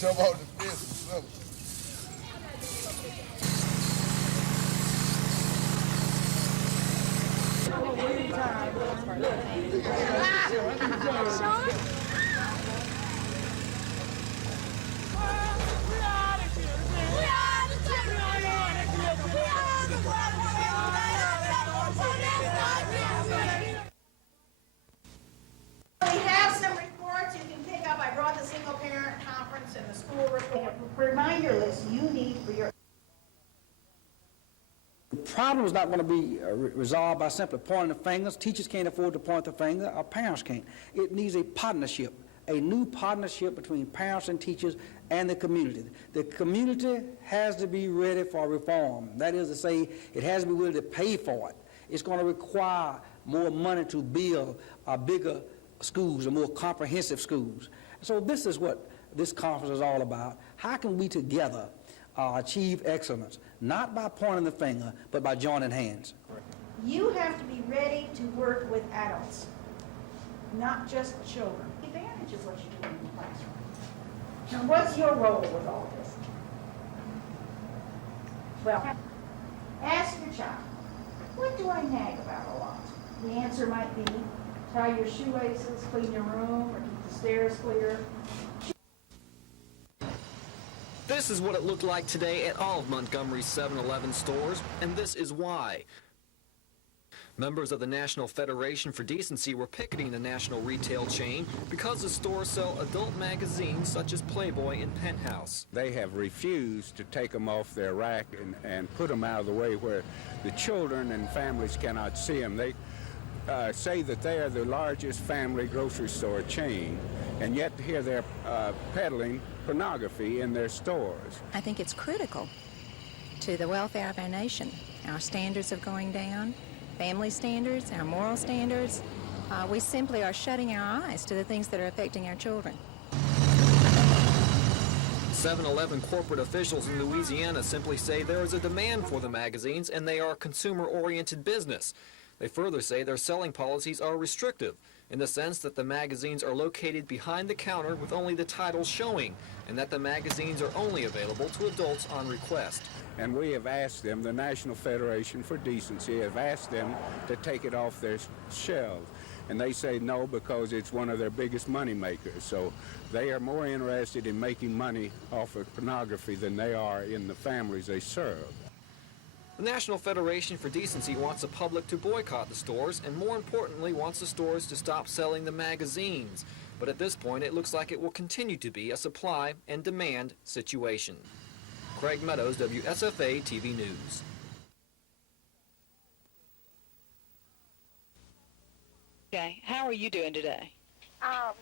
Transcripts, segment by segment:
Jump out the fence or something. We have some reports you can pick up. I brought the single parent conference and the school report. Reminder list you need for your. The problem is not going to be resolved by simply pointing the fingers. Teachers can't afford to point the finger, our parents can't. It needs a partnership, a new partnership between parents and teachers and the community. The community has to be ready for reform. That is to say, it has to be willing to pay for it. It's going to require more money to build bigger schools and more comprehensive schools. So this is what this conference is all about. How can we together achieve excellence, not by pointing the finger, but by joining hands? You have to be ready to work with adults, not just children. The advantage is what you do in the classroom. Now, what's your role with all this? Well, ask your child, what do I nag about a lot? The answer might be, tie your shoelaces, clean your room, or keep the stairs clear. This is what it looked like today at all of Montgomery's 7-Eleven stores, and this is why. Members of the National Federation for Decency were picketing the national retail chain because the stores sell adult magazines such as Playboy and Penthouse. They have refused to take them off their rack and put them out of the way where the children and families cannot see them. They say that they are the largest family grocery store chain, and yet here they're peddling pornography in their stores. I think it's critical to the welfare of our nation. Our standards are going down, family standards, our moral standards. We simply are shutting our eyes to the things that are affecting our children. 7-Eleven corporate officials in Louisiana simply say there is a demand for the magazines and they are a consumer-oriented business. They further say their selling policies are restrictive, in the sense that the magazines are located behind the counter with only the titles showing, and that the magazines are only available to adults on request. And we have asked them, the National Federation for Decency, have asked them to take it off their shelves. And they say no because it's one of their biggest money makers. So they are more interested in making money off of pornography than they are in the families they serve. The National Federation for Decency wants the public to boycott the stores and, more importantly, wants the stores to stop selling the magazines. But at this point, it looks like it will continue to be a supply and demand situation. Craig Meadows, WSFA TV News. Okay, how are you doing today?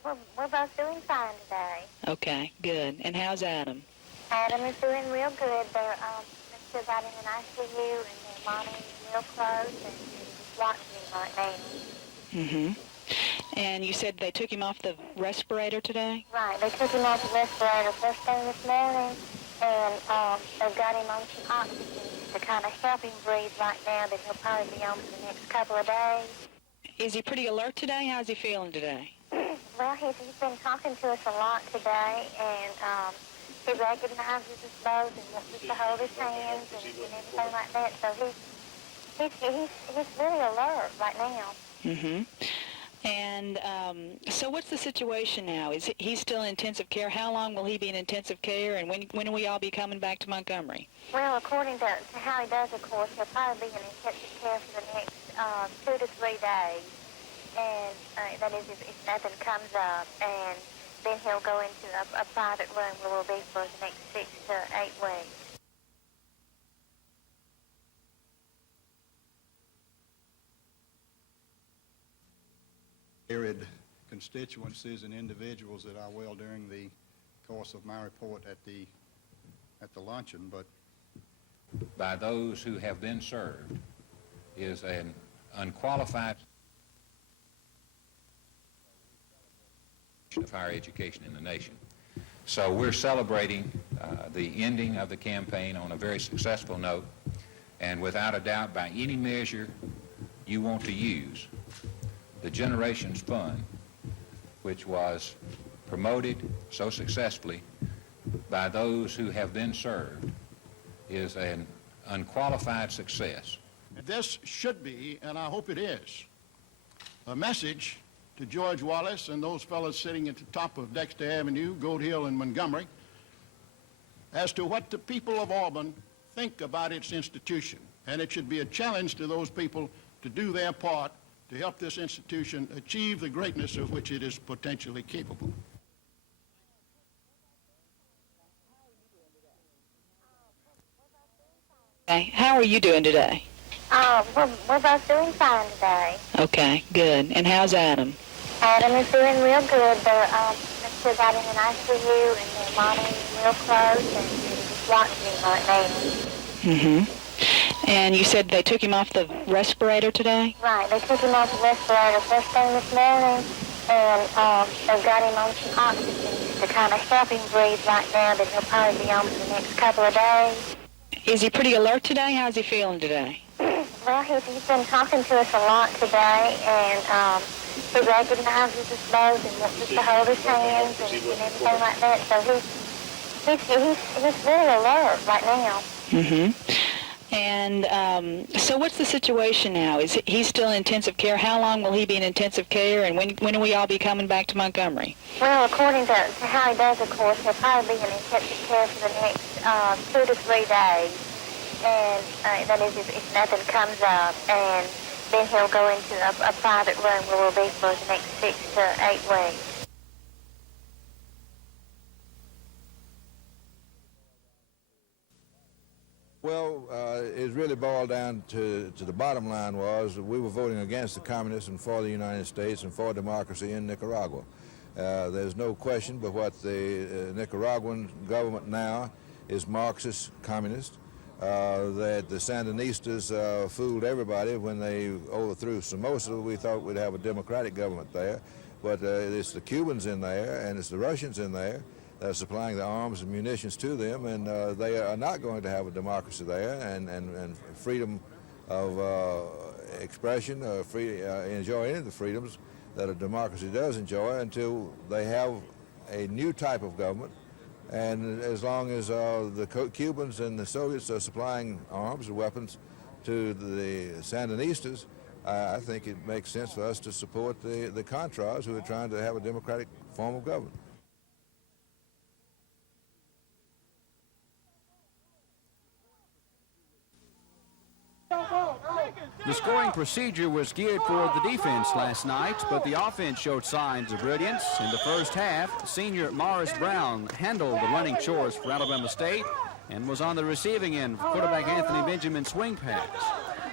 We're both doing fine today. Okay, good. And how's Adam? Adam is doing real good. They're still got him in ICU, and their mommy is real close, and he's watching him right now. Mm-hmm. And you said they took him off the respirator today? Right, they took him off the respirator first thing this morning, and they've got him on some oxygen to kind of help him breathe right now that he'll probably be on for the next couple of days. Is he pretty alert today? How's he feeling today? Well, he's been talking to us a lot today, and he recognizes us both and wants us to hold his hands and everything like that. So he's really alert right now. Mm-hmm. And so what's the situation now? Is he still in intensive care? How long will he be in intensive care, and when will we all be coming back to Montgomery? Well, according to how he does, of course, he'll probably be in intensive care for the next 2 to 3 days. And that is if nothing comes up. And then he'll go into a private room where we'll be for the next 6 to 8 weeks. Varied constituencies and individuals that I will during the course of my report at the luncheon, but by those who have been served is an unqualified of higher education in the nation. So we're celebrating the ending of the campaign on a very successful note, and without a doubt, by any measure you want to use, the Generations Fund, which was promoted so successfully by those who have been served is an unqualified success. This should be, and I hope it is, a message to George Wallace and those fellows sitting at the top of Dexter Avenue, Goat Hill, and Montgomery as to what the people of Auburn think about its institution. And it should be a challenge to those people to do their part to help this institution achieve the greatness of which it is potentially capable. Okay. How are you doing today? We're both doing fine today. Okay, good. And how's Adam? Adam is doing real good. They're still got him in ICU, and they're monitoring him real close and just watching him right now. Mm-hmm. And you said they took him off the respirator today? Right, they took him off the respirator first thing this morning, and they've got him on some oxygen to kind of help him breathe right now that he'll probably be on for the next couple of days. Is he pretty alert today? How's he feeling today? Well, he's been talking to us a lot today, and he recognizes us both and wants us to hold his hands and everything like that. So he's very alert right now. Mm-hmm. And so what's the situation now? Is he still in intensive care? How long will he be in intensive care, and when will we all be coming back to Montgomery? Well, according to how he does, of course, he'll probably be in intensive care for the next 2 to 3 days. And that is if nothing comes up. And then he'll go into a private room where we'll be for the next 6 to 8 weeks. Well, it really boiled down to the bottom line was that we were voting against the communists and for the United States and for democracy in Nicaragua. There's no question but what the Nicaraguan government now is Marxist communist, that the Sandinistas fooled everybody when they overthrew Somoza. We thought we'd have a democratic government there, but it's the Cubans in there and it's the Russians in there that are supplying the arms and munitions to them, and they are not going to have a democracy there and freedom of expression, enjoy any of the freedoms that a democracy does enjoy until they have a new type of government. And as long as the Cubans and the Soviets are supplying arms and weapons to the Sandinistas, I think it makes sense for us to support the Contras who are trying to have a democratic form of government. The scoring procedure was geared for the defense last night, but the offense showed signs of brilliance. In the first half, senior Morris Brown handled the running chores for Alabama State and was on the receiving end of quarterback Anthony Benjamin's swing pass.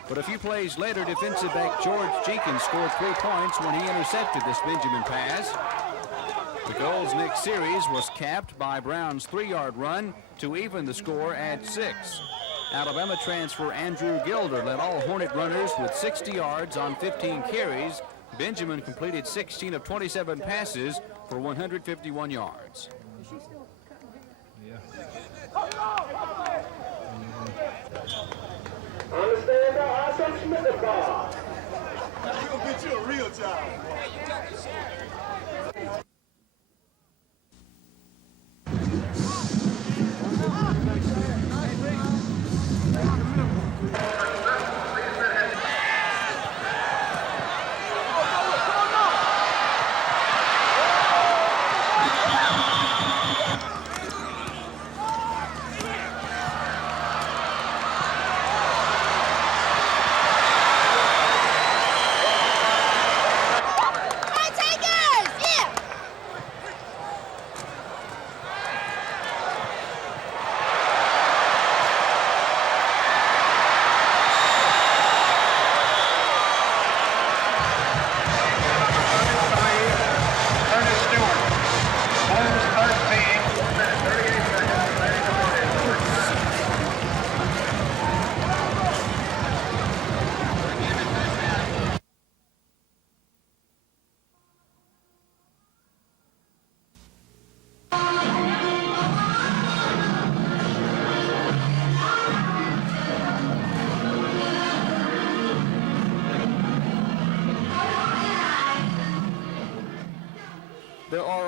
But a few plays later, defensive back George Jenkins scored 3 points when he intercepted this Benjamin pass. The Gold's next series was capped by Brown's 3-yard run to even the score at 6. Alabama transfer Andrew Gilder led all Hornet runners with 60 yards on 15 carries. Benjamin completed 16 of 27 passes for 151 yards. Understand that? I said Smith the ball. We're going to get you a real job.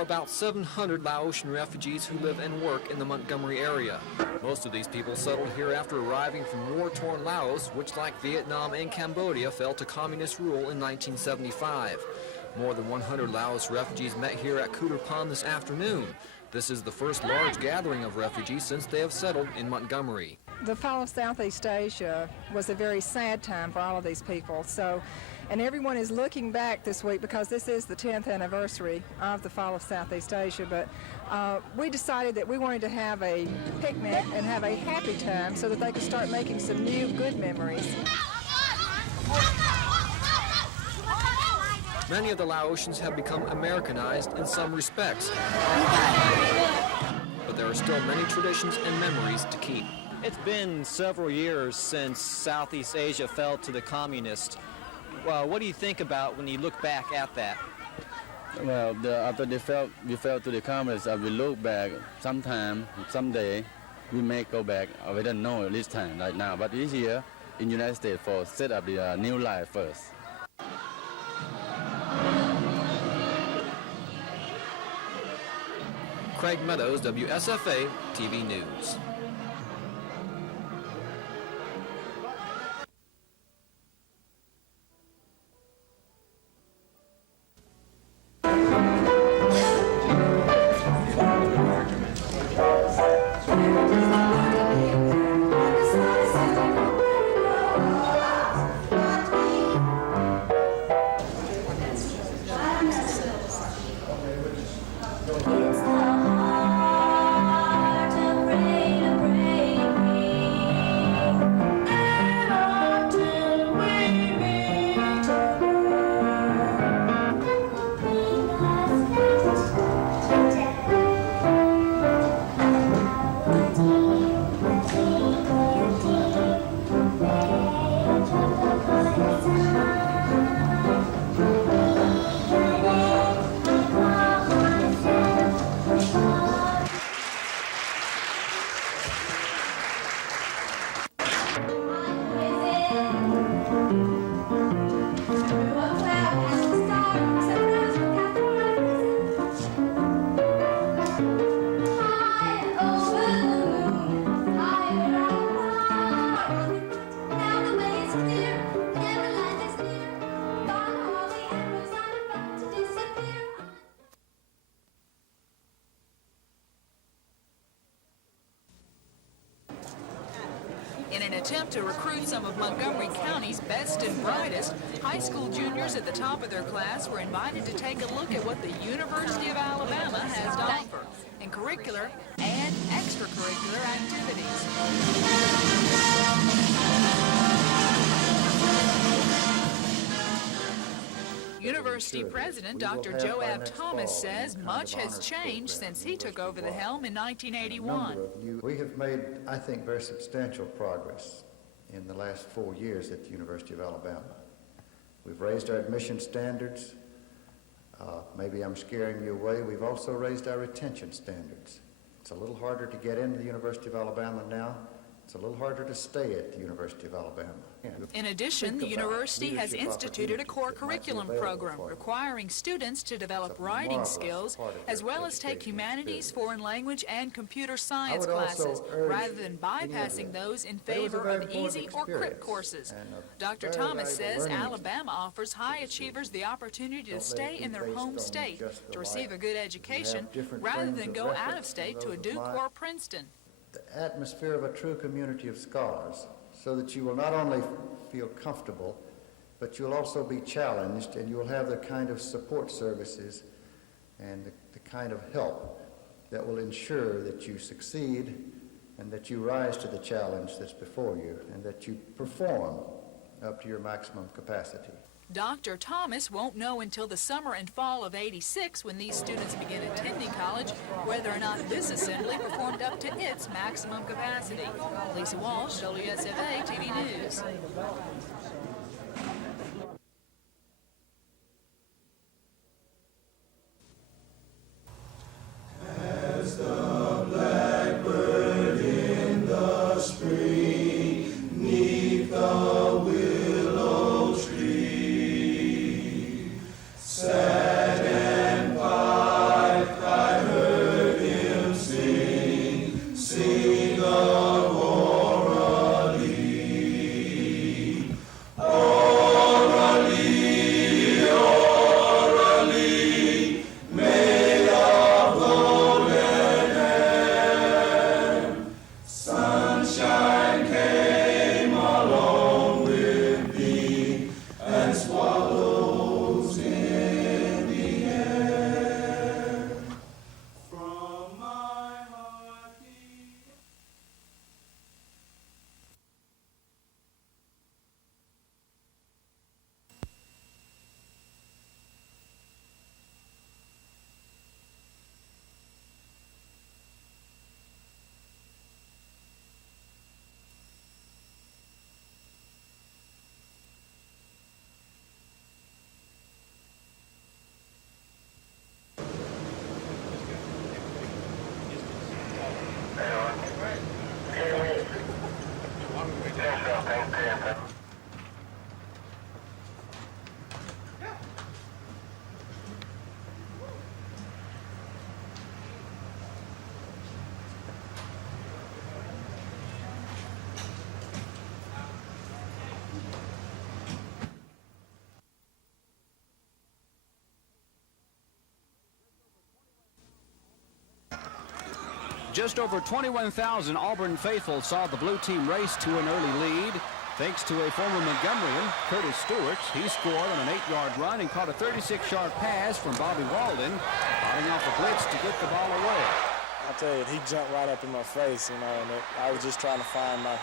about 700 Laotian refugees who live and work in the Montgomery area. Most of these people settled here after arriving from war-torn Laos, which, like Vietnam and Cambodia, fell to communist rule in 1975. More than 100 Laos refugees met here at Kudapan this afternoon. This is the first large gathering of refugees since they have settled in Montgomery. The fall of Southeast Asia was a very sad time for all of these people. And everyone is looking back this week because this is the 10th anniversary of the fall of Southeast Asia. But we decided that we wanted to have a picnic and have a happy time so that they could start making some new good memories. Many of the Laotians have become Americanized in some respects, but there are still many traditions and memories to keep. It's been several years since Southeast Asia fell to the communists. Well, what do you think about when you look back at that? Well, after we fell to the communists, we look back someday, we may go back. We don't know at this time right now, but this year in the United States for set up the new life first. Craig Meadows, WSFA TV News. In an attempt to recruit some of Montgomery County's best and brightest, high school juniors at the top of their class were invited to take a look at what the University of Alabama has to offer in curricular and extracurricular activities. University President Dr. Joab Thomas says much has changed since he took over the helm in 1981. We have made, I think, very substantial progress in the last 4 years at the University of Alabama. We've raised our admission standards. Maybe I'm scaring you away. We've also raised our retention standards. It's a little harder to get into the University of Alabama now. It's a little harder to stay at the University of Alabama. In addition, the university has instituted a core curriculum program requiring students to develop writing skills as well as take humanities, foreign language, and computer science classes rather than bypassing those in favor of easy or CRIP courses. Dr. Thomas says Alabama offers high achievers the opportunity to stay in their home state to receive a good education rather than go out of state to a Duke or Princeton. The atmosphere of a true community of scholars, so that you will not only feel comfortable, but you'll also be challenged, and you'll have the kind of support services and the kind of help that will ensure that you succeed and that you rise to the challenge that's before you and that you perform up to your maximum capacity. Dr. Thomas won't know until the summer and fall of '86 when these students begin attending college whether or not this assembly performed up to its maximum capacity. Lisa Walsh, WSFA TV News. As the blackbird in the spring, 'neath the willow tree, sad and pipe just over 21,000 Auburn faithful saw the blue team race to an early lead. Thanks to a former Montgomeryan, Curtis Stewart, he scored on an 8-yard run and caught a 36-yard pass from Bobby Walden, fighting off a blitz to get the ball away. I tell you, he jumped right up in my face, and I was just trying to find my,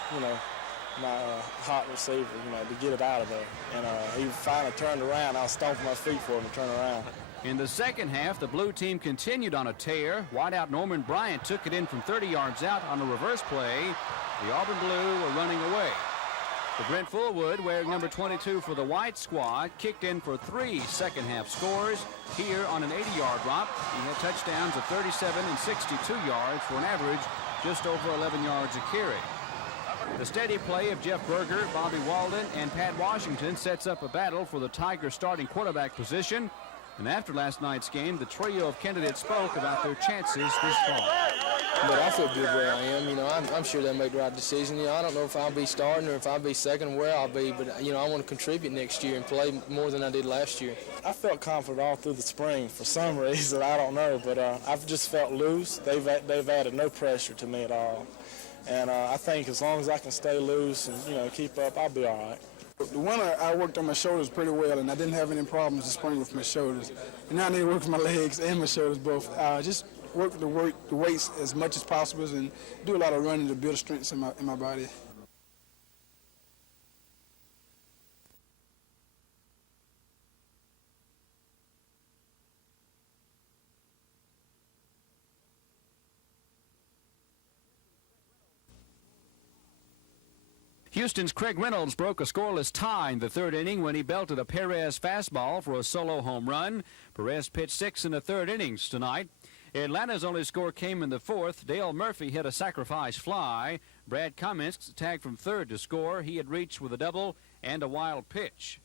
my hot receiver, to get it out of there. And he finally turned around. I was stomping my feet for him to turn around. In the second half, the blue team continued on a tear. Wideout Norman Bryant took it in from 30 yards out on a reverse play. The Auburn Blue were running away. The Brent Fullwood, wearing number 22 for the white squad, kicked in for 3 second-half scores. Here on an 80-yard romp, he had touchdowns of 37 and 62 yards for an average just over 11 yards a carry. The steady play of Jeff Berger, Bobby Walden, and Pat Washington sets up a battle for the Tigers' starting quarterback position. And after last night's game, the trio of candidates spoke about their chances this fall. But I feel good where I am. I'm sure they'll make the right decision. I don't know if I'll be starting or if I'll be second, where I'll be. But, I want to contribute next year and play more than I did last year. I felt confident all through the spring for some reason. I don't know. But I've just felt loose. They've added no pressure to me at all. And I think as long as I can stay loose and, keep up, I'll be all right. The winter, I worked on my shoulders pretty well, and I didn't have any problems this spring with my shoulders. And now I need to work with my legs and my shoulders both. Just work the weights as much as possible and do a lot of running to build strength in my body. Houston's Craig Reynolds broke a scoreless tie in the third inning when he belted a Perez fastball for a solo home run. Perez pitched 6 in the third innings tonight. Atlanta's only score came in the fourth. Dale Murphy hit a sacrifice fly. Brad Cummins tagged from third to score. He had reached with a double and a wild pitch.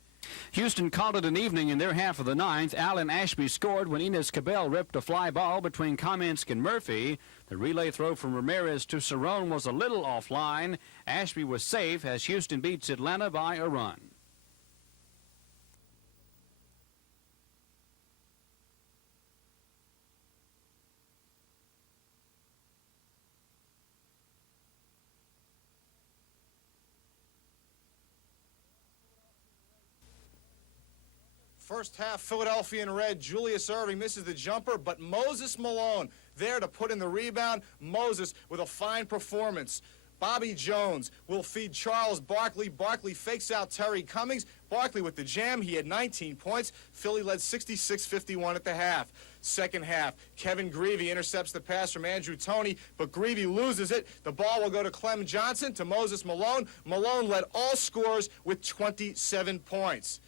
Houston called it an evening in their half of the ninth. Allen Ashby scored when Enos Cabell ripped a fly ball between Kaminsky and Murphy. The relay throw from Ramirez to Cerrone was a little offline. Ashby was safe as Houston beats Atlanta by a run. First half, Philadelphia in red. Julius Erving misses the jumper, but Moses Malone there to put in the rebound. Moses with a fine performance. Bobby Jones will feed Charles Barkley. Barkley fakes out Terry Cummings. Barkley with the jam. He had 19 points. Philly led 66-51 at the half. Second half, Kevin Greavy intercepts the pass from Andrew Toney, but Greavy loses it. The ball will go to Clem Johnson, to Moses Malone. Malone led all scorers with 27 points.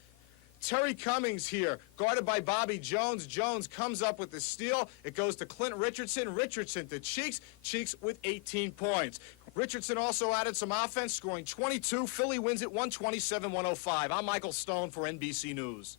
Terry Cummings here, guarded by Bobby Jones. Jones comes up with the steal. It goes to Clint Richardson. Richardson to Cheeks. Cheeks with 18 points. Richardson also added some offense, scoring 22. Philly wins it 127-105. I'm Michael Stone for NBC News.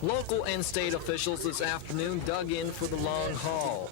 Local and state officials this afternoon dug in for the long haul.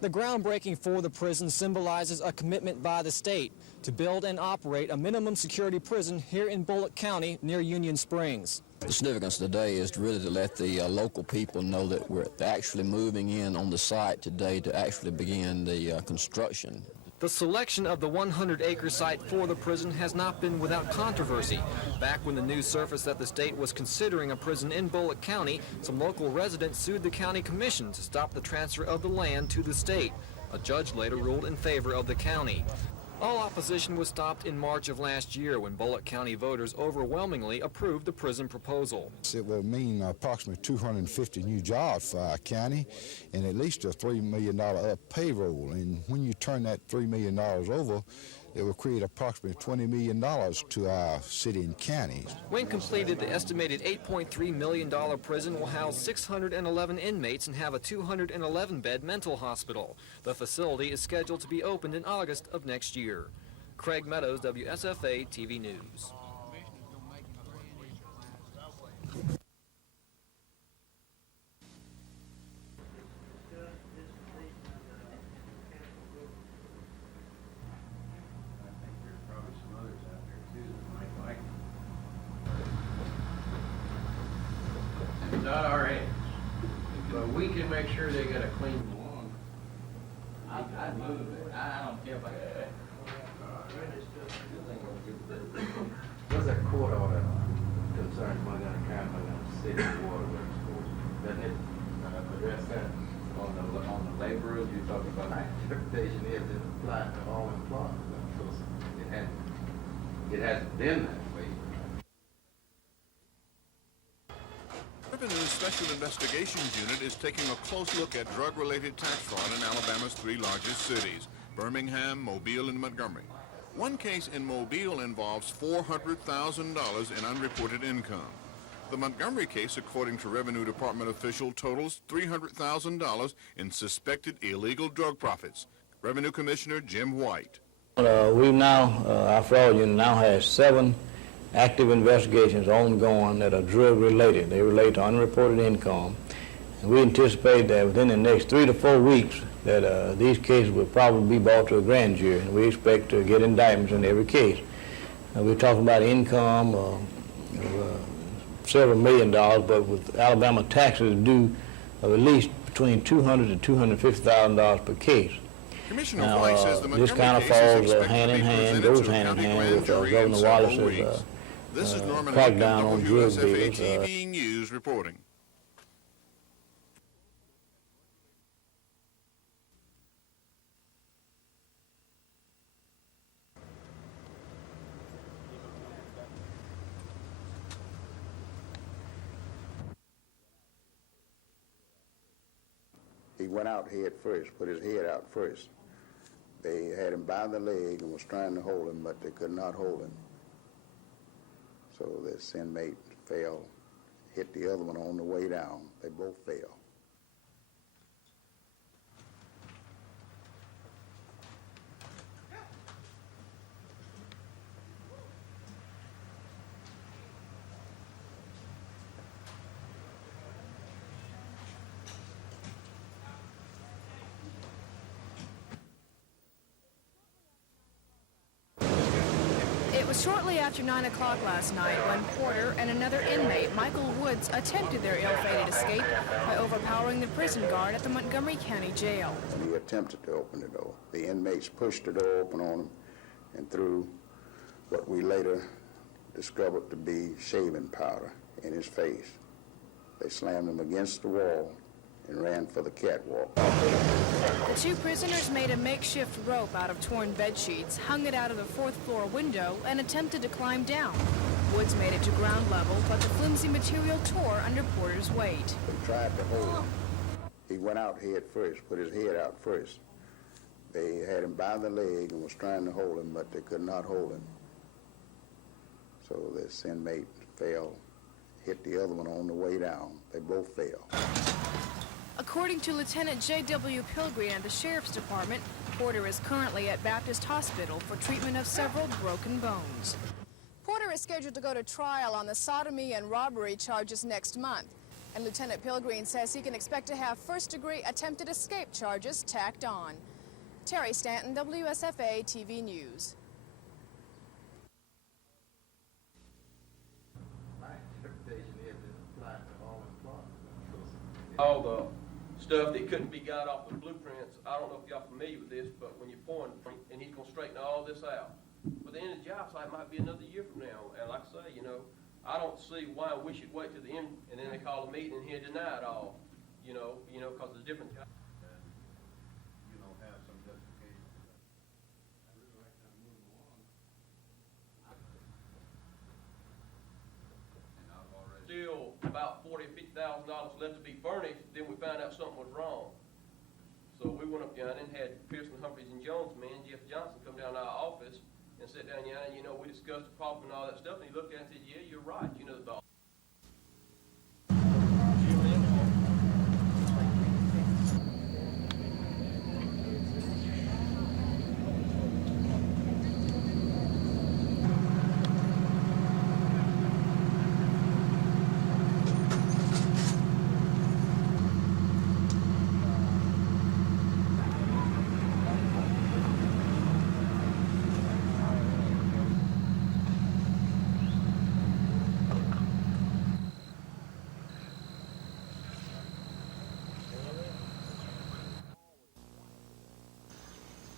The groundbreaking for the prison symbolizes a commitment by the state to build and operate a minimum security prison here in Bullock County near Union Springs. The significance today is really to let the local people know that we're actually moving in on the site today to actually begin the construction. The selection of the 100-acre site for the prison has not been without controversy. Back when the news surfaced that the state was considering a prison in Bullock County, some local residents sued the county commission to stop the transfer of the land to the state. A judge later ruled in favor of the county. All opposition was stopped in March of last year when Bullock County voters overwhelmingly approved the prison proposal. It will mean approximately 250 new jobs for our county and at least a $3 million up payroll. And when you turn that $3 million over, it will create approximately $20 million to our city and counties. When completed, the estimated $8.3 million prison will house 611 inmates and have a 211-bed mental hospital. The facility is scheduled to be opened in August of next year. Craig Meadows, WSFA TV News. Not our hands, but we can make sure they got a clean lawn. I'd move it. I don't care about that. What's that court order concerns Montgomery County, Montgomery City Waterworks Board? Doesn't it address that on the laborers you talked about? My interpretation is it applies to all employees. It hasn't been that way. Revenue's Special Investigations Unit is taking a close look at drug-related tax fraud in Alabama's three largest cities, Birmingham, Mobile, and Montgomery. One case in Mobile involves $400,000 in unreported income. The Montgomery case, according to Revenue Department officials, totals $300,000 in suspected illegal drug profits. Revenue Commissioner Jim White. We've now, our fraud unit now has 7 active investigations ongoing that are drug-related. They relate to unreported income. And we anticipate that within the next 3 to 4 weeks that these cases will probably be brought to a grand jury, and we expect to get indictments in every case. We're talking about income several $million, but with Alabama taxes due of at least between $200,000 to $250,000 per case. Commissioner Now, White says the this Montgomery kind of case is falls expected hand to in be hand, presented goes to the hand in county hand grand with jury in Governor several Wallace's weeks. This is Norman crackdown on drug WSFA dealers. TV News reporting. He went out head first, put his head out first. They had him by the leg and was trying to hold him, but they could not hold him. So this inmate fell, hit the other one on the way down. They both fell. It was shortly after 9 o'clock last night when Porter and another inmate, Michael Woods, attempted their ill-fated escape by overpowering the prison guard at the Montgomery County Jail. He attempted to open the door. The inmates pushed the door open on him and threw what we later discovered to be shaving powder in his face. They slammed him against the wall and ran for the catwalk. The two prisoners made a makeshift rope out of torn bed sheets, hung it out of the 4th floor window, and attempted to climb down. Woods made it to ground level, but the flimsy material tore under Porter's weight. They tried to hold him. He went out head first, put his head out first. They had him by the leg and was trying to hold him, but they could not hold him. So this inmate fell, hit the other one on the way down. They both fell. According to Lieutenant J.W. Pilgrim at the Sheriff's Department, Porter is currently at Baptist Hospital for treatment of several broken bones. Porter is scheduled to go to trial on the sodomy and robbery charges next month. And Lieutenant Pilgrim says he can expect to have first-degree attempted escape charges tacked on. Terry Stanton, WSFA TV News. All the stuff that couldn't be got off the blueprints, I don't know if y'all familiar with this, but when you're pouring, and he's gonna straighten all this out. But the end of the job site might be another year from now, and like I say, you know, I don't see why we should wait till the end, and then they call a meeting and he'll deny it all, you know, because there's different. You know, have some justification. Still about $40,000 or $50,000 left to be furnished, then we found out something was wrong. So we went up down and had Pearson, Humphreys, and Jones man, Jeff Johnson, come down to our office sat down, and you know, we discussed the problem and all that stuff, and he looked at it and said, yeah, you're right, you know, the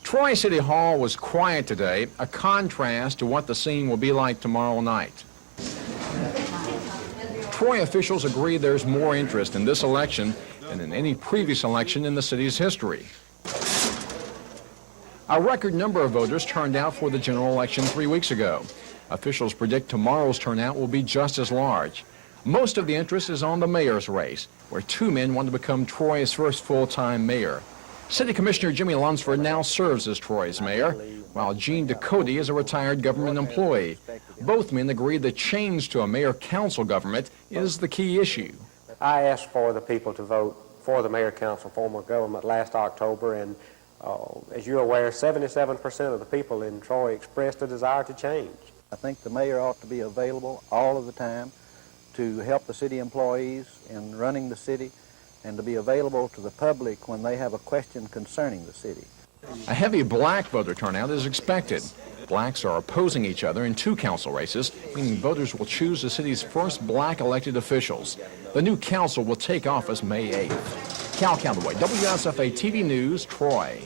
Troy City Hall was quiet today, a contrast to what the scene will be like tomorrow night. Troy officials agree there's more interest in this election than in any previous election in the city's history. A record number of voters turned out for the general election 3 weeks ago. Officials predict tomorrow's turnout will be just as large. Most of the interest is on the mayor's race, where 2 men want to become Troy's first full-time mayor. City Commissioner Jimmy Lunsford now serves as Troy's mayor, while Gene Ducote is a retired government employee. Both men agree the change to a mayor-council government is the key issue. I asked for the people to vote for the mayor-council form of government last October, and as you're aware, 77% of the people in Troy expressed a desire to change. I think the mayor ought to be available all of the time to help the city employees in running the city, and to be available to the public when they have a question concerning the city. A heavy black voter turnout is expected. Blacks are opposing each other in 2 council races, meaning voters will choose the city's first black elected officials. The new council will take office May 8th. Cal Calloway, WSFA TV News, Troy.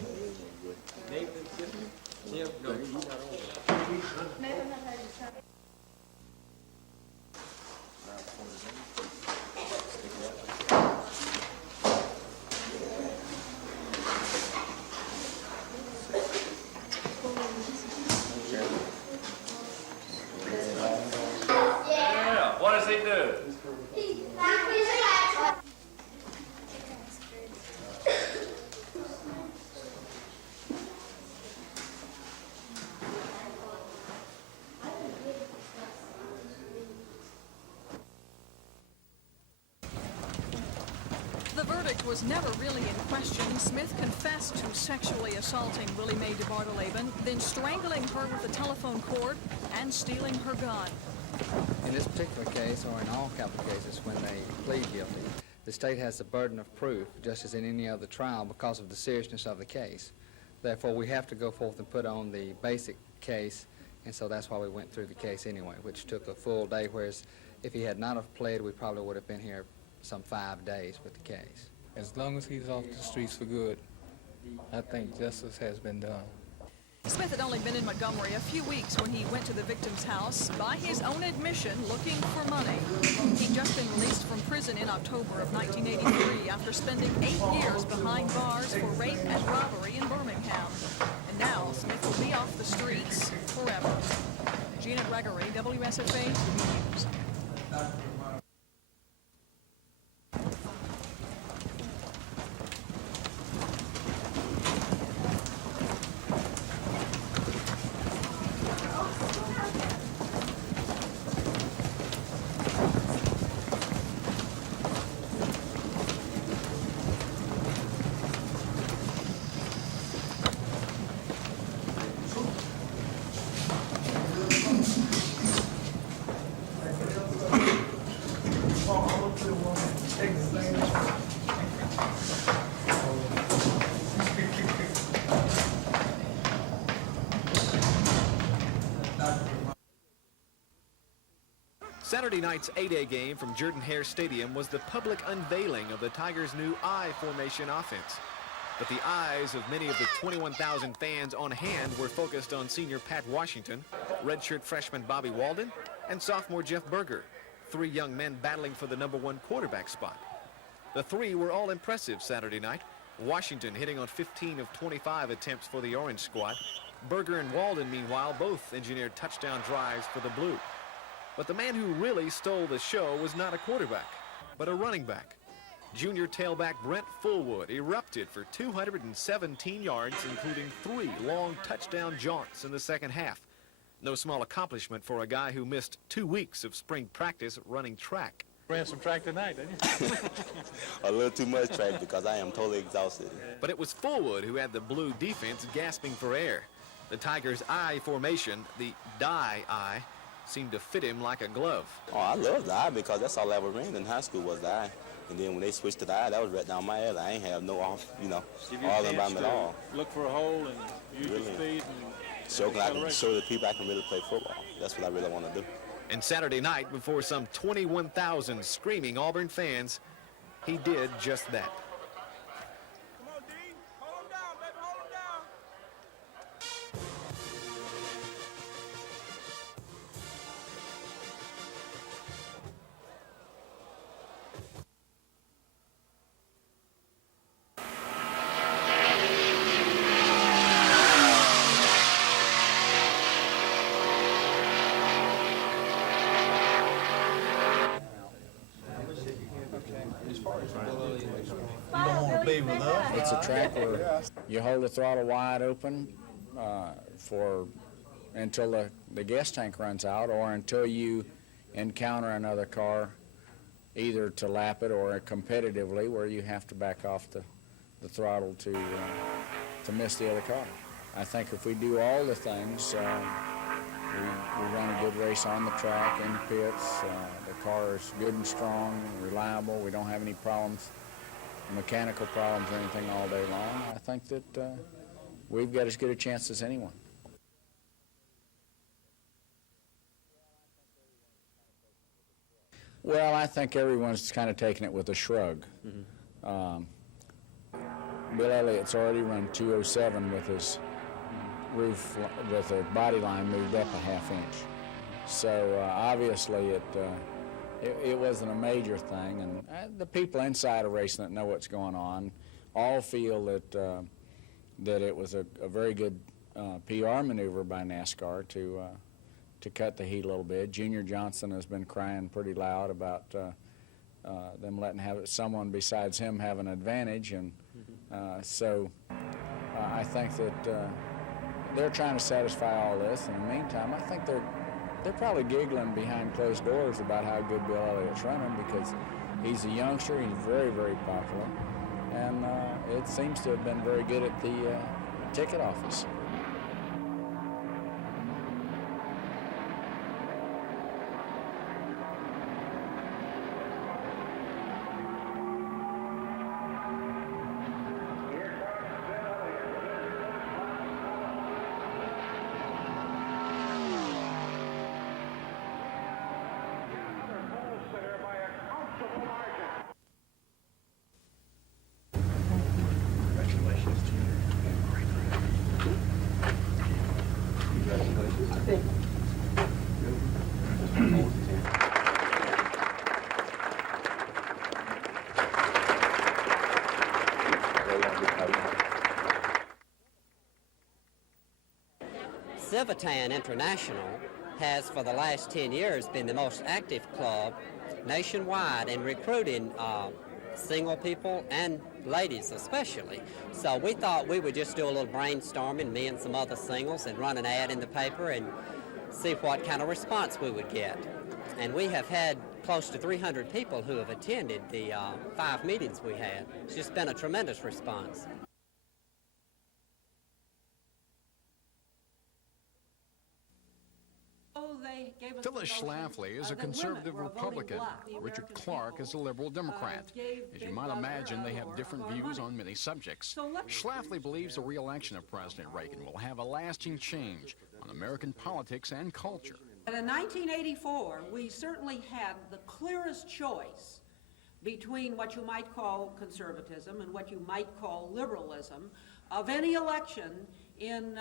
The verdict was never really in question. Smith confessed to sexually assaulting Willie Mae DeBartoleben, then strangling her with a telephone cord and stealing her gun. In this particular case, or in all capital cases, when they plead guilty, the state has the burden of proof, just as in any other trial, because of the seriousness of the case. Therefore, we have to go forth and put on the basic case, and so that's why we went through the case anyway, which took a full day, whereas if he had not have pled, we probably would have been here some 5 days with the case. As long as he's off the streets for good, I think justice has been done. Smith had only been in Montgomery a few weeks when he went to the victim's house, by his own admission, looking for money. He'd just been released from prison in October of 1983 after spending 8 years behind bars for rape and robbery in Birmingham. And now Smith will be off the streets forever. Gina Gregory, WSFA TV News. Saturday night's A-Day game from Jordan-Hare Stadium was the public unveiling of the Tigers' new I formation offense. But the eyes of many of the 21,000 fans on hand were focused on senior Pat Washington, redshirt freshman Bobby Walden, and sophomore Jeff Berger, 3 young men battling for the #1 quarterback spot. The 3 were all impressive Saturday night, Washington hitting on 15 of 25 attempts for the Orange squad. Berger and Walden, meanwhile, both engineered touchdown drives for the Blue. But the man who really stole the show was not a quarterback, but a running back. Junior tailback Brent Fullwood erupted for 217 yards, including 3 long touchdown jaunts in the second half. No small accomplishment for a guy who missed 2 weeks of spring practice running track. Ran some track tonight, didn't you? A little too much track because I am totally exhausted. But it was Fullwood who had the blue defense gasping for air. The Tigers' I formation, the die I, seemed to fit him like a glove. Oh, I love the I because that's all I ever ran in high school was the I. And then when they switched to the I, that was right down my alley. I ain't have no off, all about me at all. Look for a hole and use your speed and so I can show the people I can really play football. That's what I really want to do. And Saturday night, before some 21,000 screaming Auburn fans, he did just that. It's a track where you hold the throttle wide open until the gas tank runs out or until you encounter another car, either to lap it or competitively where you have to back off the throttle to miss the other car. I think if we do all the things, we run a good race on the track, in pits, the car is good and strong, reliable, we don't have any problems, mechanical problems or anything all day long. I think that we've got as good a chance as anyone. Well, I think everyone's kind of taking it with a shrug. Mm-hmm. Bill Elliott's already run 207 with his roof, with the body line moved up a half inch. So obviously it wasn't a major thing, and the people inside of racing that know what's going on all feel that it was a very good PR maneuver by NASCAR to cut the heat a little bit. Junior Johnson has been crying pretty loud about them letting someone besides him have an advantage, and so I think that they're trying to satisfy all this. In the meantime, I think they're probably giggling behind closed doors about how good Bill Elliott's running, because he's a youngster, he's very, very popular, and it seems to have been very good at the ticket office. Civitan International has for the last 10 years been the most active club nationwide in recruiting single people and ladies especially. So we thought we would just do a little brainstorming, me and some other singles, and run an ad in the paper and see what kind of response we would get. And we have had close to 300 people who have attended the 5 meetings we had. It's just been a tremendous response. Phyllis Schlafly is a conservative Republican. Richard Clark is a liberal Democrat. As you might imagine, they have different views on many subjects. Schlafly believes the re-election of President Reagan will have a lasting change on American politics and culture. But in 1984, we certainly had the clearest choice between what you might call conservatism and what you might call liberalism of any election in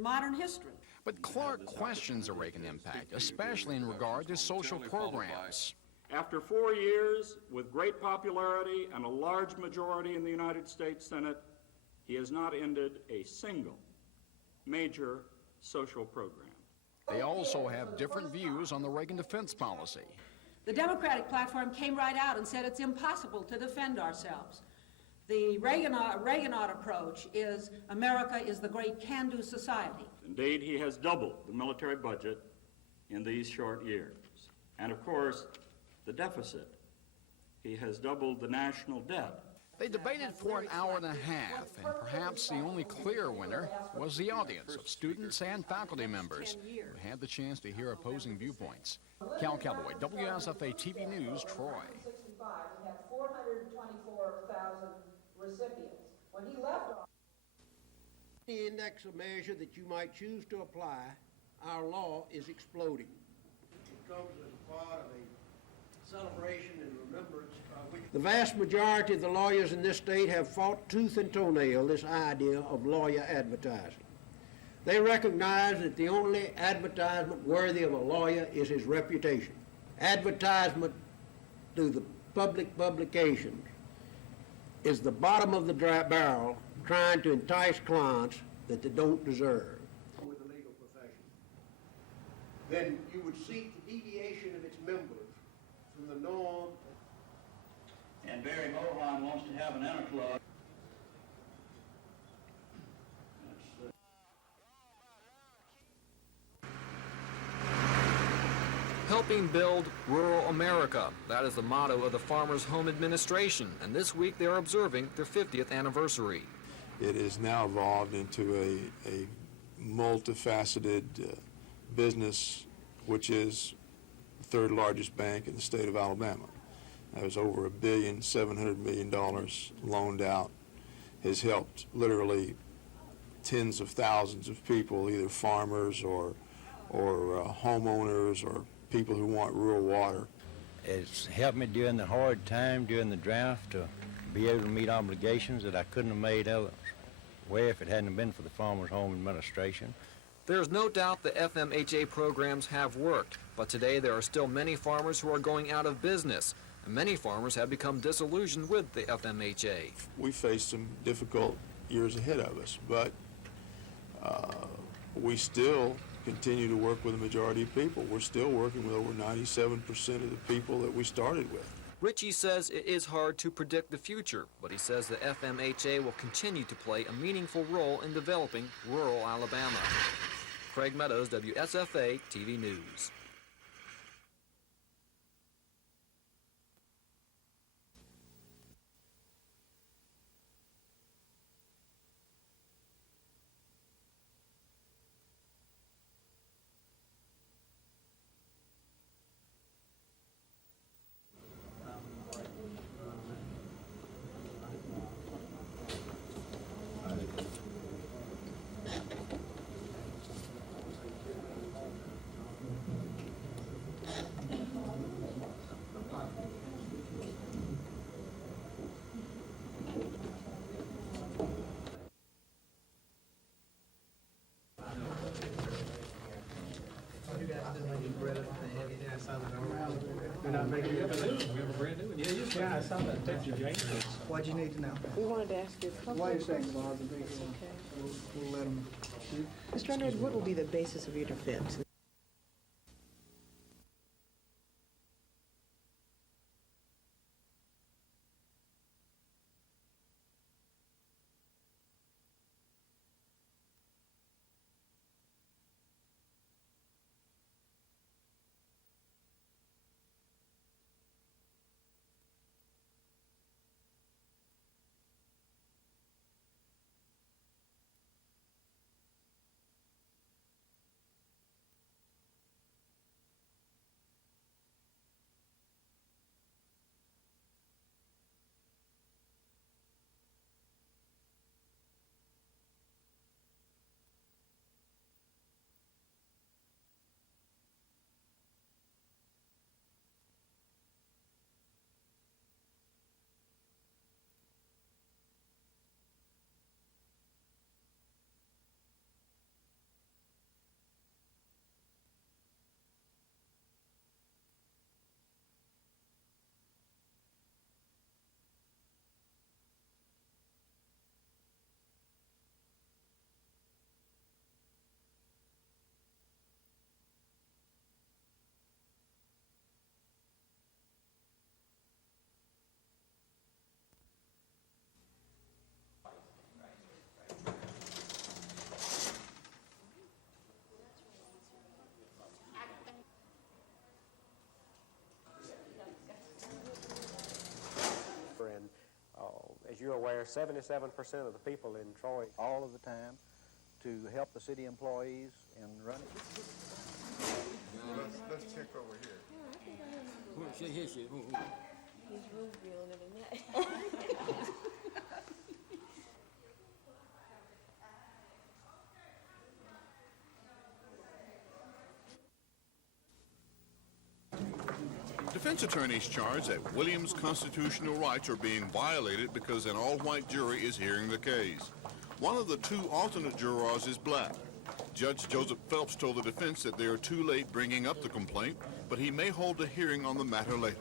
modern history. But Clark questions the Reagan impact, especially in regard to social programs. After 4 years, with great popularity and a large majority in the United States Senate, he has not ended a single major social program. They also have different views on the Reagan defense policy. The Democratic platform came right out and said it's impossible to defend ourselves. The Reaganite approach is America is the great can-do society. Indeed, he has doubled the military budget in these short years. And of course, the deficit. He has doubled the national debt. They debated for an hour and a half, and perhaps the only clear winner was the audience of students and faculty members who had the chance to hear opposing viewpoints. Cal Calloway, WSFA TV News, Troy. We had 424,000 recipients. When he left The index of measure that you might choose to apply, our law is exploding. It comes as a part of a celebration and remembrance of which the vast majority of the lawyers in this state have fought tooth and toenail this idea of lawyer advertising. They recognize that the only advertisement worthy of a lawyer is his reputation. Advertisement through the public publications is the bottom of the barrel trying to entice clients that they don't deserve. With the legal profession, then you would seek the deviation of its members from the norm. And Barry Mohan wants to have an interclub. Helping build rural America. That is the motto of the Farmers Home Administration, and this week they are observing their 50th anniversary. It has now evolved into a multifaceted business, which is the third largest bank in the state of Alabama. There's over $1.7 billion loaned out, has helped literally tens of thousands of people, either farmers or homeowners or people who want rural water. It's helped me during the hard time, during the drought, to be able to meet obligations that I couldn't have made elsewhere if it hadn't been for the Farmers Home Administration. There's no doubt the FMHA programs have worked, but today there are still many farmers who are going out of business, and many farmers have become disillusioned with the FMHA. We face some difficult years ahead of us, but we still continue to work with the majority of people. We're still working with over 97% of the people that we started with. Ritchie says it is hard to predict the future, but he says the FMHA will continue to play a meaningful role in developing rural Alabama. Craig Meadows, WSFA TV News. What'd you need to know? We wanted to ask you a couple Wait a of second, questions. Barbara. Okay. We'll let them shoot. Mr. Underwood, what will be the basis of your defense? you're aware, 77% of the people in Troy all of the time to help the city employees in running. Let's check over here. He's real than that. Defense attorneys charge that Williams' constitutional rights are being violated because an all-white jury is hearing the case. One of the two alternate jurors is black. Judge Joseph Phelps told the defense that they are too late bringing up the complaint, but he may hold a hearing on the matter later.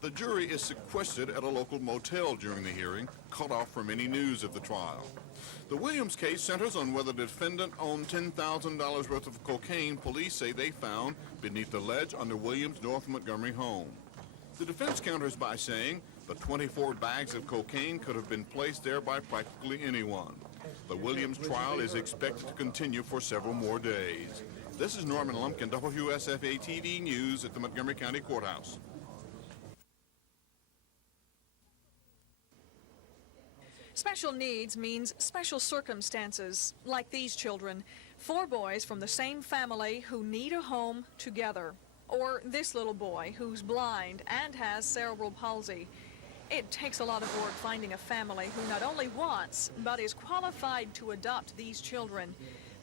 The jury is sequestered at a local motel during the hearing, cut off from any news of the trial. The Williams case centers on whether the defendant owned $10,000 worth of cocaine police say they found beneath the ledge under Williams' North Montgomery home. The defense counters by saying the 24 bags of cocaine could have been placed there by practically anyone. The Williams trial is expected to continue for several more days. This is Norman Lumpkin, WSFA TV News at the Montgomery County Courthouse. Special needs means special circumstances, like these children, 4 boys from the same family who need a home together. Or this little boy who's blind and has cerebral palsy. It takes a lot of work finding a family who not only wants, but is qualified to adopt these children.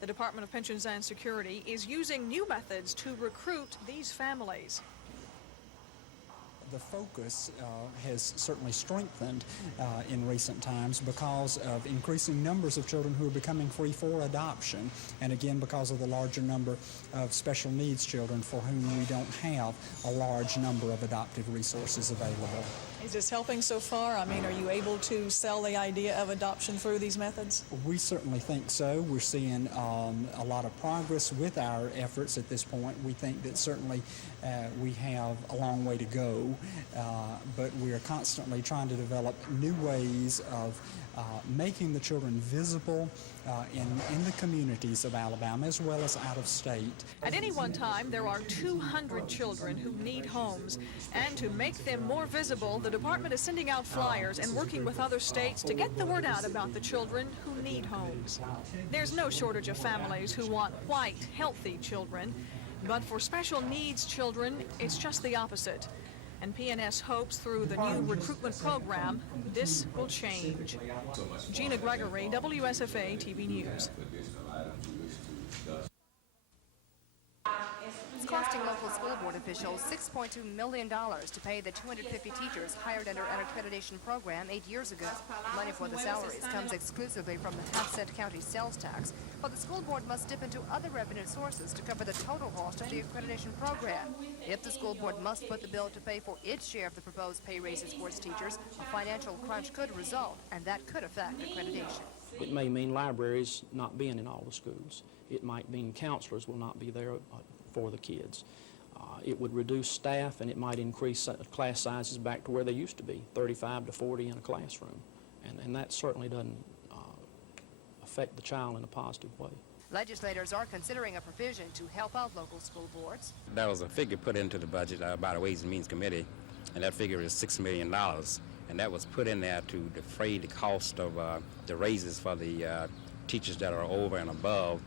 The Department of Pensions and Security is using new methods to recruit these families. The focus has certainly strengthened in recent times because of increasing numbers of children who are becoming free for adoption, and again because of the larger number of special needs children for whom we don't have a large number of adoptive resources available. Is this helping so far? I mean, are you able to sell the idea of adoption through these methods? We certainly think so. We're seeing a lot of progress with our efforts at this point. We think that certainly we have a long way to go, but we are constantly trying to develop new ways of making the children visible in the communities of Alabama as well as out of state. At any one time, there are 200 children who need homes, and to make them more visible, the department is sending out flyers and working with other states to get the word out about the children who need homes. There's no shortage of families who want white, healthy children, but for special needs children, it's just the opposite. And PNS hopes through the new recruitment program, this will change. Gina Gregory, WSFA TV News. It's costing local school board officials $6.2 million to pay the 250 teachers hired under an accreditation program 8 years ago. Money for the salaries comes exclusively from the half-cent county sales tax, but the school board must dip into other revenue sources to cover the total cost of the accreditation program. If the school board must foot the bill to pay for its share of the proposed pay raises for its teachers, a financial crunch could result, and that could affect accreditation. It may mean libraries not being in all the schools. It might mean counselors will not be there for the kids. It would reduce staff, and it might increase class sizes back to where they used to be, 35 to 40 in a classroom. And that certainly doesn't affect the child in a positive way. Legislators are considering a provision to help out local school boards. There was a figure put into the budget by the Ways and Means Committee, and that figure is $6 million. And that was put in there to defray the cost of the raises for the teachers that are over and above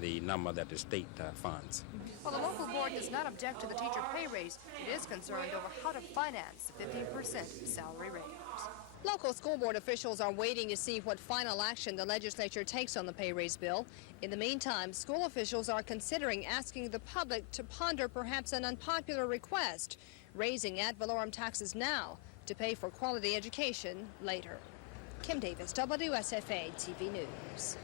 the number that the state funds. While the local board does not object to the teacher pay raise, it is concerned over how to finance the 15% salary raise. Local school board officials are waiting to see what final action the legislature takes on the pay raise bill. In the meantime, school officials are considering asking the public to ponder perhaps an unpopular request, raising ad valorem taxes now to pay for quality education later. Kim Davis, WSFA TV News.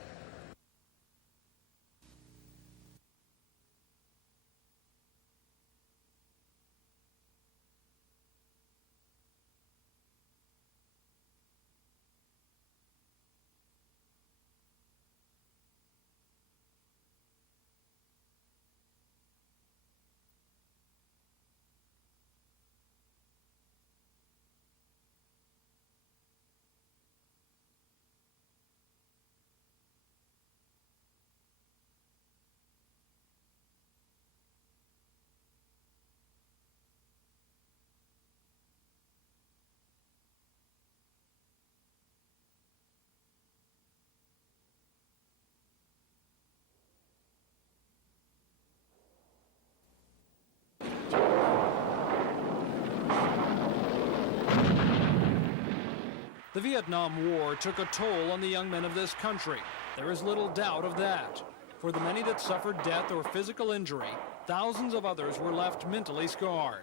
The Vietnam War took a toll on the young men of this country. There is little doubt of that. For the many that suffered death or physical injury, thousands of others were left mentally scarred.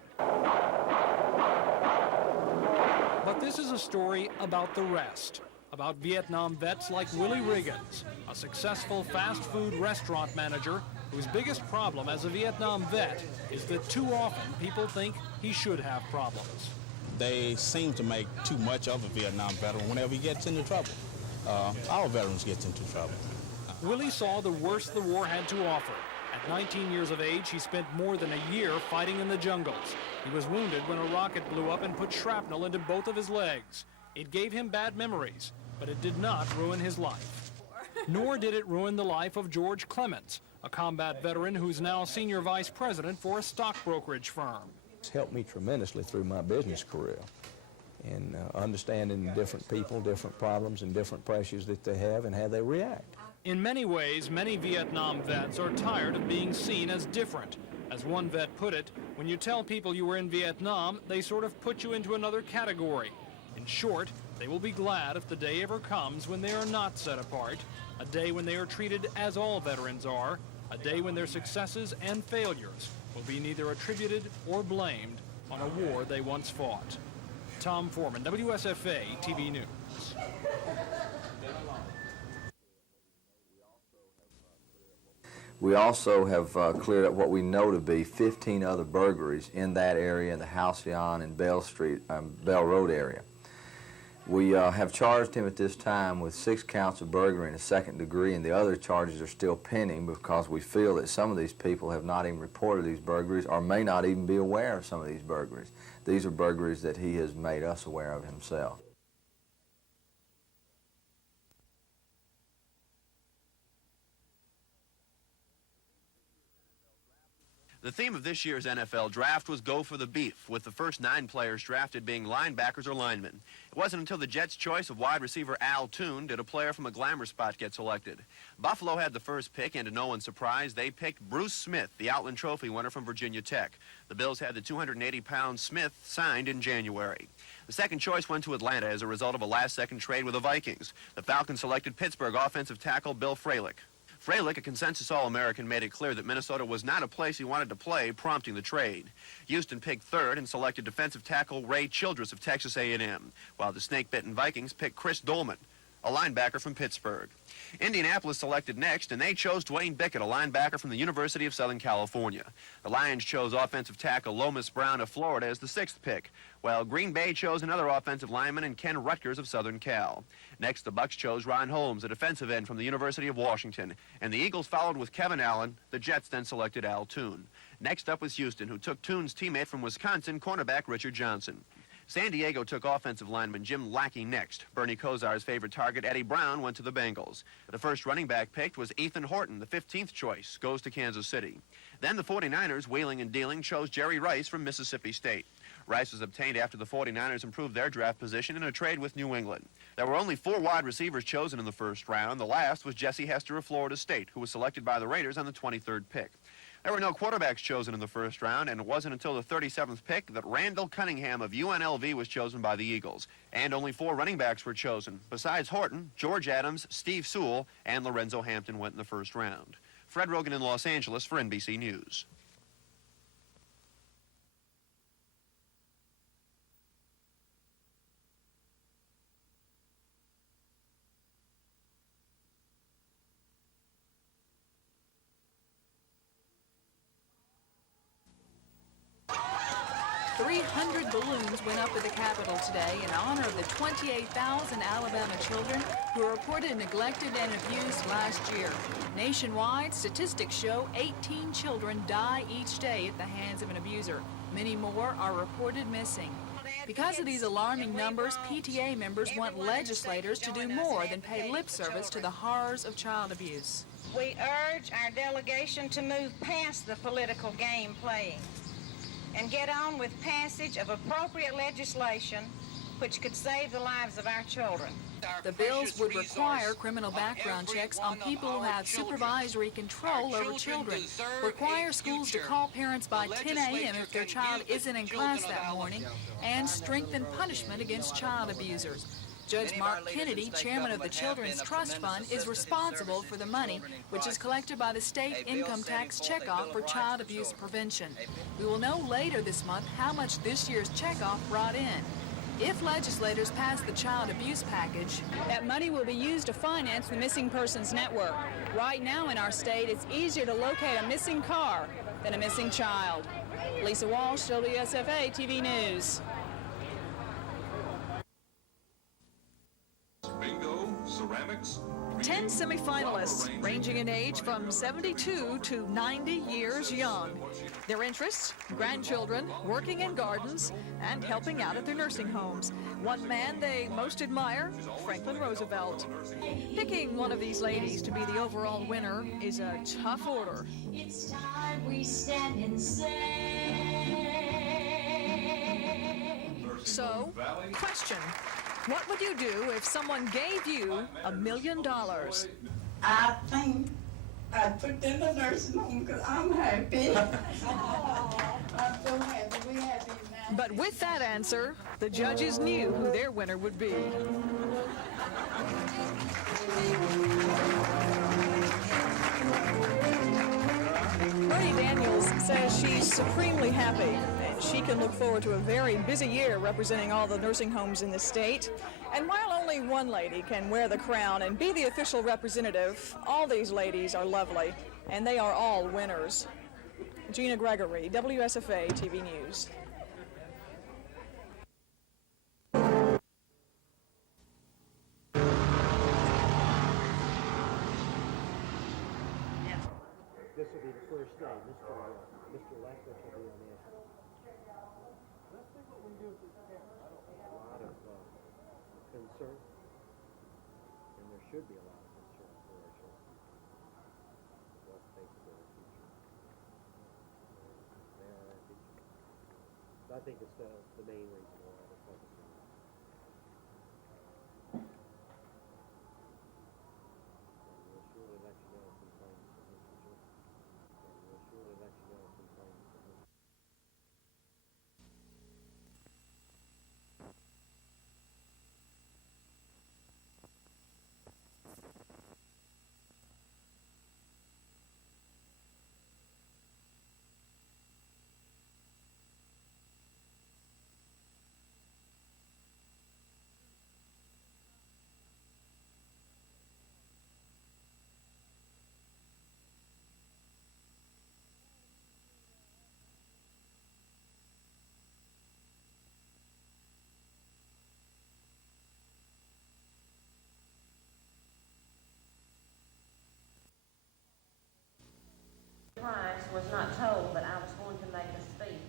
But this is a story about the rest, about Vietnam vets like Willie Riggins, a successful fast food restaurant manager whose biggest problem as a Vietnam vet is that too often people think he should have problems. They seem to make too much of a Vietnam veteran whenever he gets into trouble. All veterans get into trouble. Willie saw the worst the war had to offer. At 19 years of age, he spent more than a year fighting in the jungles. He was wounded when a rocket blew up and put shrapnel into both of his legs. It gave him bad memories, but it did not ruin his life. Nor did it ruin the life of George Clements, a combat veteran who's now senior vice president for a stock brokerage firm. It's helped me tremendously through my business career in understanding different people, different problems, and different pressures that they have and how they react. In many ways, many Vietnam vets are tired of being seen as different. As one vet put it, when you tell people you were in Vietnam, they sort of put you into another category. In short, they will be glad if the day ever comes when they are not set apart, a day when they are treated as all veterans are, a day when their successes and failures will be neither attributed or blamed on a war they once fought. Tom Foreman, WSFA TV News. We also have cleared up what we know to be 15 other burglaries in that area, in the Halcyon and Bell Road area. We have charged him at this time with 6 counts of burglary in the second degree, and the other charges are still pending because we feel that some of these people have not even reported these burglaries or may not even be aware of some of these burglaries. These are burglaries that he has made us aware of himself. The theme of this year's NFL draft was Go for the Beef, with the first 9 players drafted being linebackers or linemen. It wasn't until the Jets' choice of wide receiver Al Toon did a player from a glamour spot get selected. Buffalo had the first pick, and to no one's surprise, they picked Bruce Smith, the Outland Trophy winner from Virginia Tech. The Bills had the 280-pound Smith signed in January. The second choice went to Atlanta as a result of a last-second trade with the Vikings. The Falcons selected Pittsburgh offensive tackle Bill Fralick. Fralick, a consensus All-American, made it clear that Minnesota was not a place he wanted to play, prompting the trade. Houston picked third and selected defensive tackle Ray Childress of Texas A&M, while the snake-bitten Vikings picked Chris Dolman, a linebacker from Pittsburgh. Indianapolis selected next, and they chose Dwayne Bickett, a linebacker from the University of Southern California. The Lions chose offensive tackle Lomas Brown of Florida as the 6th pick, while Green Bay chose another offensive lineman in Ken Rutgers of Southern Cal. Next, the Bucs chose Ron Holmes, a defensive end from the University of Washington, and the Eagles followed with Kevin Allen. The Jets then selected Al Toon. Next up was Houston, who took Toon's teammate from Wisconsin, cornerback Richard Johnson. San Diego took offensive lineman Jim Lackey next. Bernie Kosar's favorite target, Eddie Brown, went to the Bengals. The first running back picked was Ethan Horton, the 15th choice, goes to Kansas City. Then the 49ers, wheeling and dealing, chose Jerry Rice from Mississippi State. Rice was obtained after the 49ers improved their draft position in a trade with New England. There were only 4 wide receivers chosen in the first round. The last was Jesse Hester of Florida State, who was selected by the Raiders on the 23rd pick. There were no quarterbacks chosen in the first round, and it wasn't until the 37th pick that Randall Cunningham of UNLV was chosen by the Eagles. And only 4 running backs were chosen. Besides Horton, George Adams, Steve Sewell, and Lorenzo Hampton went in the first round. Fred Rogan in Los Angeles for NBC News. Balloons went up at the Capitol today in honor of the 28,000 Alabama children who were reported neglected and abused last year. Nationwide, statistics show 18 children die each day at the hands of an abuser. Many more are reported missing. Because of these alarming numbers, PTA members want legislators to do more than pay lip service to the horrors of child abuse. We urge our delegation to move past the political game playing and get on with passage of appropriate legislation which could save the lives of our children. The bills would require criminal background checks on people who have supervisory control over children, require schools to call parents by 10 a.m. if their child isn't in class that morning, and strengthen punishment against child abusers. Judge Mark Kennedy, chairman of the Children's Trust Fund, is responsible for the money, which is collected by the state income tax checkoff for child abuse prevention. We will know later this month how much this year's checkoff brought in. If legislators pass the child abuse package, that money will be used to finance the Missing Persons Network. Right now in our state, it's easier to locate a missing car than a missing child. Lisa Walsh, WSFA TV News. Bingo, ceramics. 10 semifinalists, ranging in age from 72 to 90 years young. Their interests, grandchildren, working in gardens, and helping out at their nursing homes. One man they most admire, Franklin Roosevelt. Picking one of these ladies to be the overall winner is a tough order. It's time we stand and say. So, question. What would you do if someone gave you $1 million? I think I'd put them in the nursing home because I'm happy. I'm so happy. We happy now. But with that answer, the judges knew who their winner would be. Bernie Daniels says she's supremely happy. She can look forward to a very busy year representing all the nursing homes in the state. And while only one lady can wear the crown and be the official representative, all these ladies are lovely, and they are all winners. Gina Gregory, WSFA TV News. This will be the first day. Mr. Lackland will be on the issue. A lot of concern, and there should be a lot of concern for our children. Let's face it, they're our future. They are our future. So I think it's the main reason why they're focusing on it. And we'll surely let you know if we find some issues. We'll surely let you know if we find some issues. Price was not told that I was going to make a speech.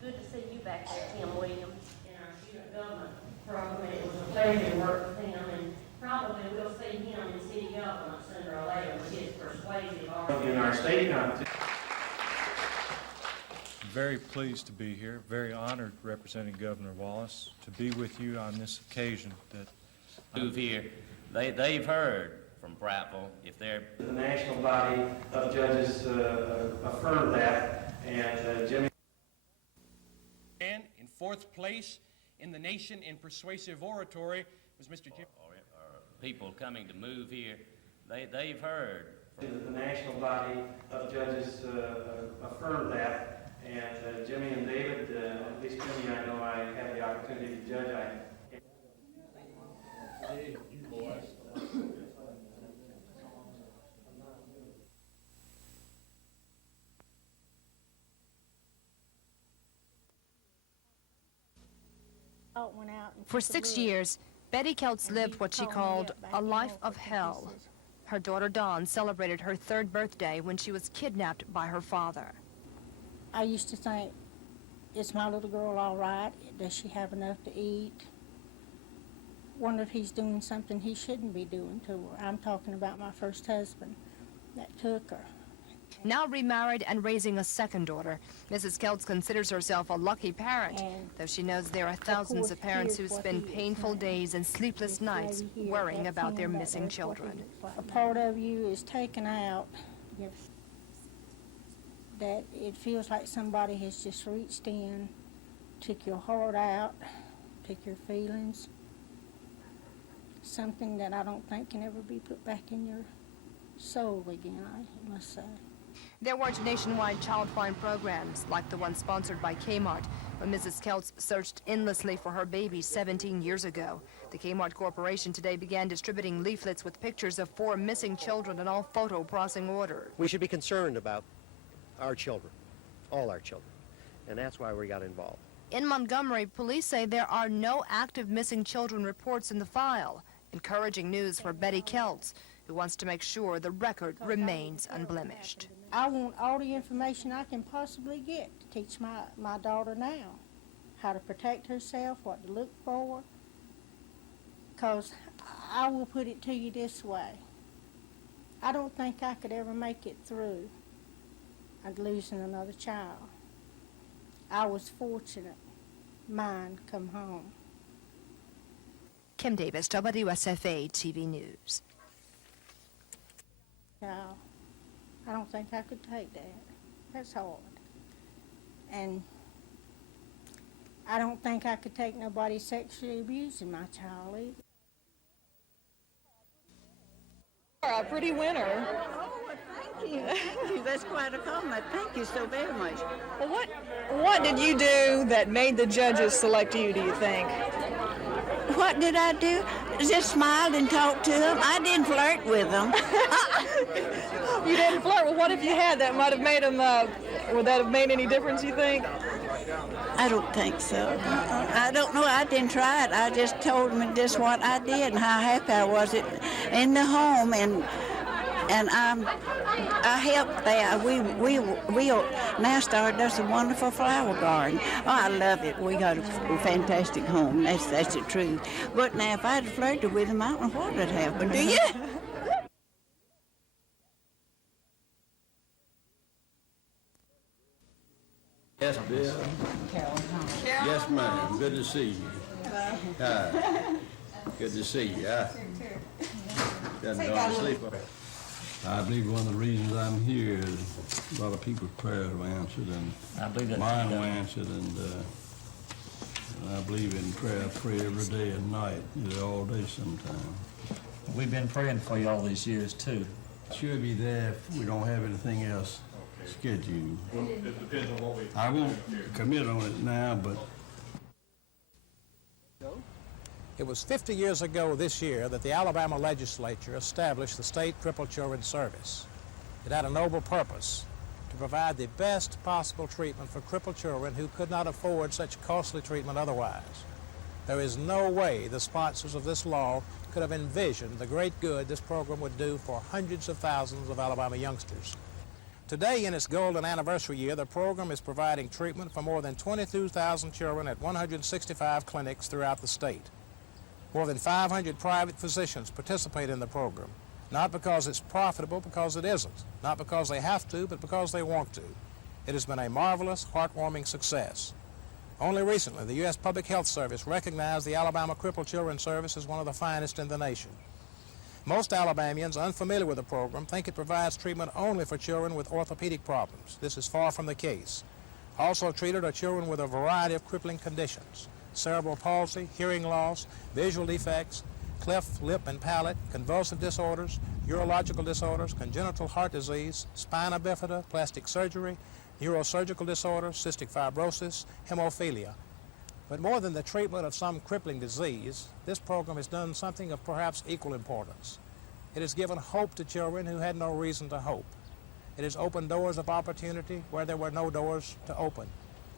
Good to see you back there, Tim Williams, in our student government program. It was a pleasure to work with him, and probably we'll see him in city government sooner or later with his persuasive argument. In our state competition. Very pleased to be here, very honored representing Governor Wallace, to be with you on this occasion that move here. They've heard from Prattville, if they're... The national body of judges affirmed that, and Jimmy... And in fourth place in the nation in persuasive oratory was Mr. Jim... People coming to move here, they've heard. The national body of judges affirmed that, and Jimmy and David, at least Jimmy, I know I had the opportunity to judge. For 6 years, Betty Keltz lived what she called a life of hell. Her daughter Dawn celebrated her 3rd birthday when she was kidnapped by her father. I used to think, is my little girl all right? Does she have enough to eat? Wonder if he's doing something he shouldn't be doing to her. I'm talking about my first husband that took her. Now remarried and raising a 2nd daughter, Mrs. Keltz considers herself a lucky parent, though she knows there are thousands of parents who spend painful days and sleepless nights worrying about their missing children. A part of you is taken out, that it feels like somebody has just reached in, took your heart out, took your feelings, something that I don't think can ever be put back in your soul again, I must say. There weren't nationwide child find programs like the one sponsored by Kmart when Mrs. Keltz searched endlessly for her baby 17 years ago. The Kmart Corporation today began distributing leaflets with pictures of 4 missing children and all photo processing orders. We should be concerned about our children, all our children, and that's why we got involved. In Montgomery, police say there are no active missing children reports in the file. Encouraging news for Betty Keltz, who wants to make sure the record remains unblemished. I want all the information I can possibly get to teach my daughter now how to protect herself, what to look for, because I will put it to you this way. I don't think I could ever make it through losing another child. I was fortunate mine come home. Kim Davis, WSFA TV News. No, I don't think I could take that. That's hard. And I don't think I could take nobody sexually abusing my child either. A pretty winner. Oh, thank you. Thank you. That's quite a compliment. Thank you so very much. Well, what did you do that made the judges select you, do you think? What did I do? Just smiled and talked to them. I didn't flirt with them. You didn't flirt? Well, what if you had? That might have made them, would that have made any difference, you think? I don't think so. I don't know. I didn't try it. I just told them just what I did and how happy I was in the home, and I helped there. We now started us a wonderful flower garden. Oh, I love it. We got a fantastic home. That's the truth. But now, if I'd flirted with them, I don't know what would happen. Do you? Yes, Bill. Yes, ma'am. Good to see you. Hi. Good to see you. Doesn't go to sleep. I believe one of the reasons I'm here is a lot of people's prayers were answered, and I believe that mine were answered, and I believe in prayer. I pray every day and night, all day sometime. We've been praying for you all these years, too. Should be there if we don't have anything else scheduled. It depends on what we... I won't commit on it now, but... It was 50 years ago this year that the Alabama legislature established the State Crippled Children's Service. It had a noble purpose: to provide the best possible treatment for crippled children who could not afford such costly treatment otherwise. There is no way the sponsors of this law could have envisioned the great good this program would do for hundreds of thousands of Alabama youngsters. Today, in its golden anniversary year, the program is providing treatment for more than 22,000 children at 165 clinics throughout the state. More than 500 private physicians participate in the program, not because it's profitable, because it isn't, not because they have to, but because they want to. It has been a marvelous, heartwarming success. Only recently, the U.S. Public Health Service recognized the Alabama Crippled Children's Service as one of the finest in the nation. Most Alabamians unfamiliar with the program think it provides treatment only for children with orthopedic problems. This is far from the case. Also treated are children with a variety of crippling conditions: cerebral palsy, hearing loss, visual defects, cleft lip and palate, convulsive disorders, urological disorders, congenital heart disease, spina bifida, plastic surgery, neurosurgical disorders, cystic fibrosis, hemophilia. But more than the treatment of some crippling disease, this program has done something of perhaps equal importance. It has given hope to children who had no reason to hope. It has opened doors of opportunity where there were no doors to open.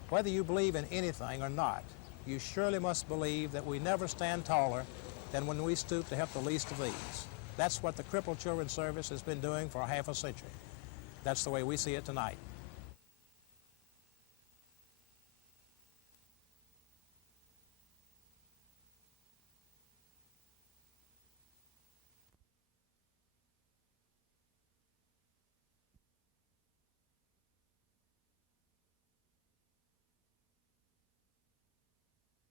Whether you believe in anything or not, you surely must believe that we never stand taller than when we stoop to help the least of these. That's what the Crippled Children's Service has been doing for half a century. That's the way we see it tonight.